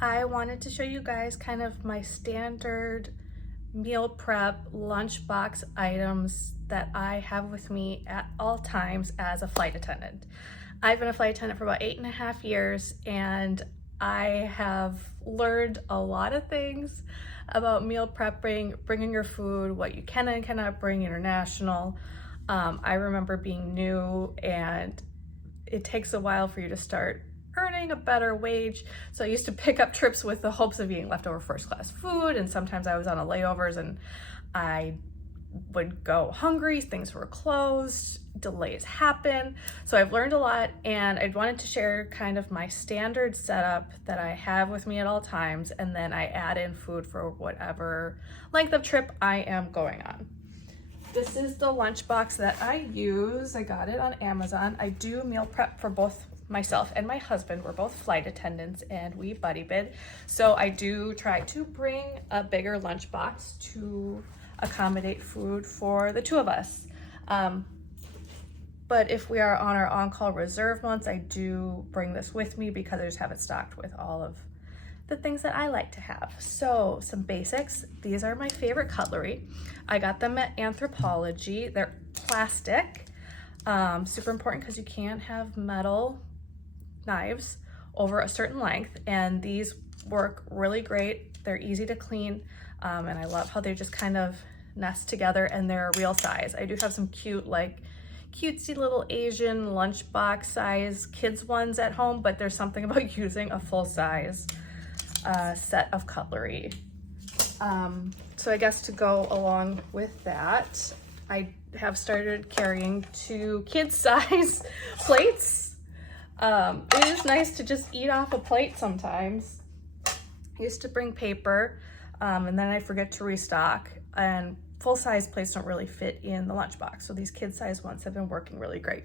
I wanted to show you guys kind of my standard meal prep lunchbox items that I have with me at all times as a flight attendant. I've been a flight attendant for about 8.5 years, and I have learned a lot of things about meal prepping, bringing your food, what you can and cannot bring international. I remember being new, and it takes a while for you to start earning a better wage. So I used to pick up trips with the hopes of eating leftover first class food, and sometimes I was on a layovers and I would go hungry, things were closed, delays happen. So I've learned a lot, and I wanted to share kind of my standard setup that I have with me at all times, and then I add in food for whatever length of trip I am going on. This is the lunchbox that I use. I got it on Amazon. I do meal prep for both myself and my husband. We're both flight attendants and we buddy bid. So I do try to bring a bigger lunchbox to accommodate food for the two of us. But if we are on our on-call reserve months, I do bring this with me because I just have it stocked with all of the things that I like to have. So some basics. These are my favorite cutlery. I got them at Anthropology. They're plastic. Super important because you can't have metal knives over a certain length, and these work really great. They're easy to clean, and I love how they just kind of nest together, and they're a real size. I do have some cutesy little Asian lunchbox size kids ones at home, but there's something about using a full size set of cutlery. So I guess to go along with that, I have started carrying 2 kid size plates. It is nice to just eat off a plate sometimes. I used to bring paper, and then I forget to restock, and full-size plates don't really fit in the lunchbox, so these kid-size ones have been working really great.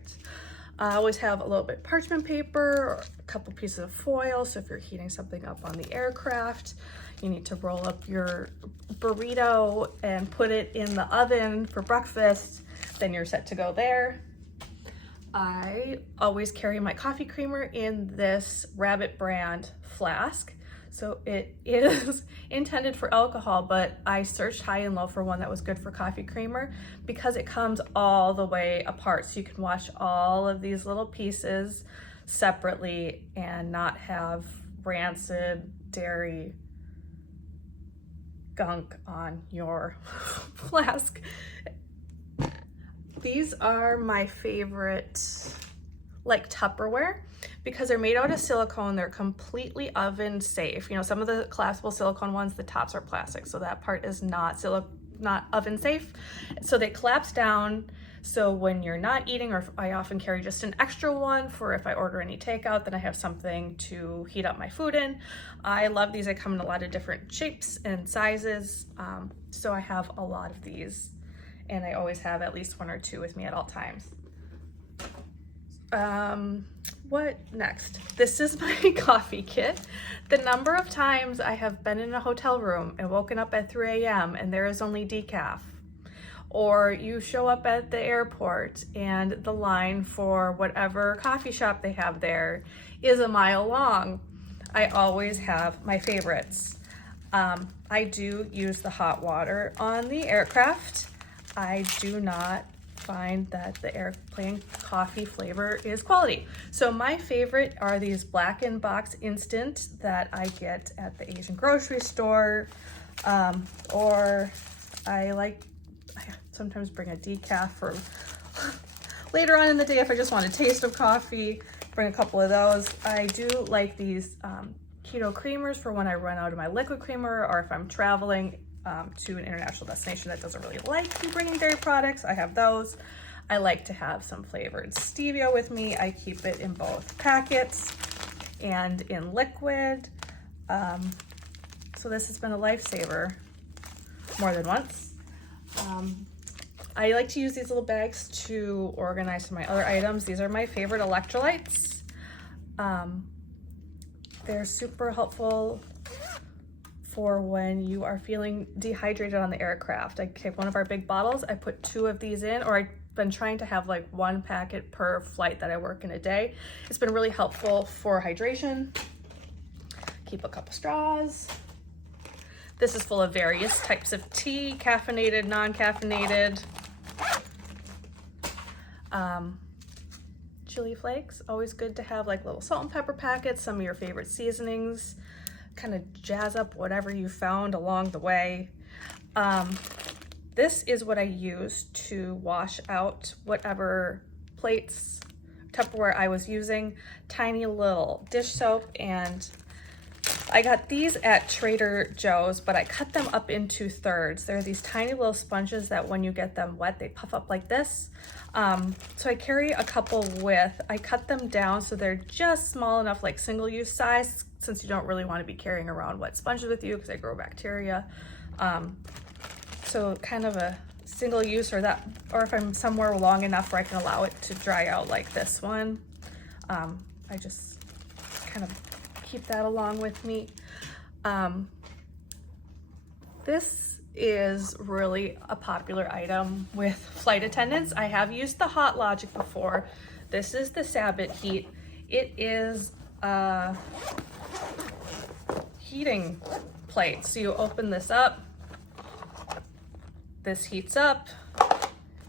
I always have a little bit of parchment paper or a couple pieces of foil, so if you're heating something up on the aircraft, you need to roll up your burrito and put it in the oven for breakfast, then you're set to go there. I always carry my coffee creamer in this Rabbit brand flask. So it is intended for alcohol, but I searched high and low for one that was good for coffee creamer because it comes all the way apart. So you can wash all of these little pieces separately and not have rancid dairy gunk on your flask. These are my favorite, like Tupperware, because they're made out of silicone. They're completely oven safe. You know, some of the collapsible silicone ones, the tops are plastic, so that part is not oven safe. So they collapse down. So when you're not eating, or I often carry just an extra one for if I order any takeout, then I have something to heat up my food in. I love these. They come in a lot of different shapes and sizes. So I have a lot of these, and I always have at least 1 or 2 with me at all times. What next? This is my coffee kit. The number of times I have been in a hotel room and woken up at 3 a.m. and there is only decaf. Or you show up at the airport and the line for whatever coffee shop they have there is a mile long. I always have my favorites. I do use the hot water on the aircraft. I do not find that the airplane coffee flavor is quality. So my favorite are these Black & Box Instant that I get at the Asian grocery store, or I sometimes bring a decaf for later on in the day if I just want a taste of coffee, bring a couple of those. I do like these keto creamers for when I run out of my liquid creamer, or if I'm traveling to an international destination that doesn't really like me bringing dairy products. I have those. I like to have some flavored stevia with me. I keep it in both packets and in liquid. So this has been a lifesaver more than once. I like to use these little bags to organize my other items. These are my favorite electrolytes. They're super helpful for when you are feeling dehydrated on the aircraft. I take one of our big bottles, I put 2 of these in, or I've been trying to have like 1 packet per flight that I work in a day. It's been really helpful for hydration. keep a couple straws. This is full of various types of tea, caffeinated, non-caffeinated. Chili flakes, always good to have, like little salt and pepper packets, some of your favorite seasonings, kind of jazz up whatever you found along the way. This is what I use to wash out whatever plates, Tupperware I was using. Tiny little dish soap, and I got these at Trader Joe's, but I cut them up into thirds. They're these tiny little sponges that when you get them wet, they puff up like this. So I carry a couple with, I cut them down so they're just small enough, like single-use size, since you don't really want to be carrying around wet sponges with you because they grow bacteria. So kind of a single use, or if I'm somewhere long enough where I can allow it to dry out like this one. I just kind of keep that along with me. This is really a popular item with flight attendants. I have used the Hot Logic before. This is the Sabbat Heat. It is a heating plate. So you open this up, this heats up,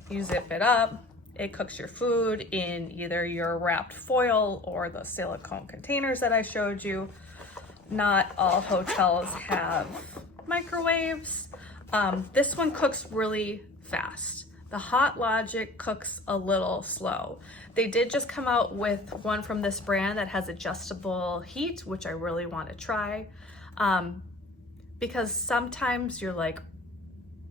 you zip it up, it cooks your food in either your wrapped foil or the silicone containers that I showed you. Not all hotels have microwaves. This one cooks really fast. The Hot Logic cooks a little slow. They did just come out with one from this brand that has adjustable heat, which I really want to try. Because sometimes you're like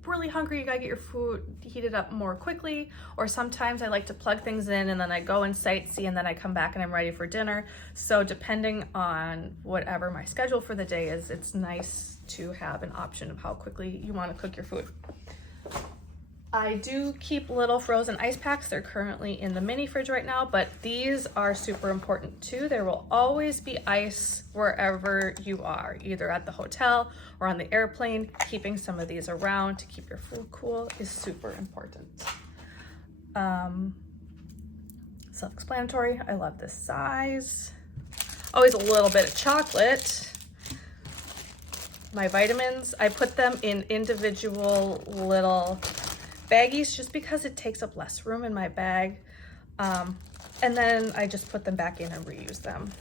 really hungry, you gotta get your food heated up more quickly, or sometimes I like to plug things in and then I go and sightsee and then I come back and I'm ready for dinner. So depending on whatever my schedule for the day is, it's nice to have an option of how quickly you want to cook your food. I do keep little frozen ice packs. They're currently in the mini fridge right now, but these are super important too. There will always be ice wherever you are, either at the hotel or on the airplane. Keeping some of these around to keep your food cool is super important. Self-explanatory. I love this size. Always a little bit of chocolate. My vitamins, I put them in individual little baggies just because it takes up less room in my bag. And then I just put them back in and reuse them.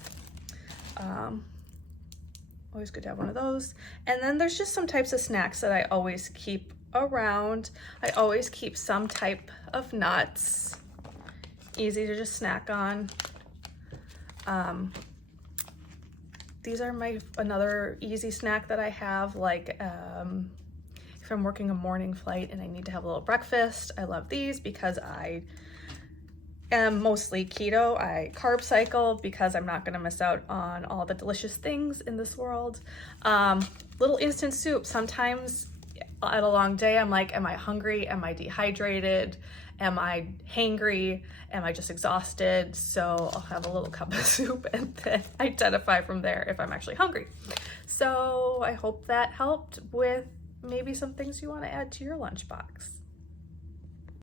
Always good to have one of those. And then there's just some types of snacks that I always keep around. I always keep some type of nuts, easy to just snack on. These are another easy snack that I have, like if I'm working a morning flight and I need to have a little breakfast. I love these because I am mostly keto. I carb cycle because I'm not gonna miss out on all the delicious things in this world. Little instant soup. Sometimes at a long day, I'm like, am I hungry? Am I dehydrated? Am I hangry? Am I just exhausted? So I'll have a little cup of soup and then identify from there if I'm actually hungry. So I hope that helped with maybe some things you want to add to your lunchbox.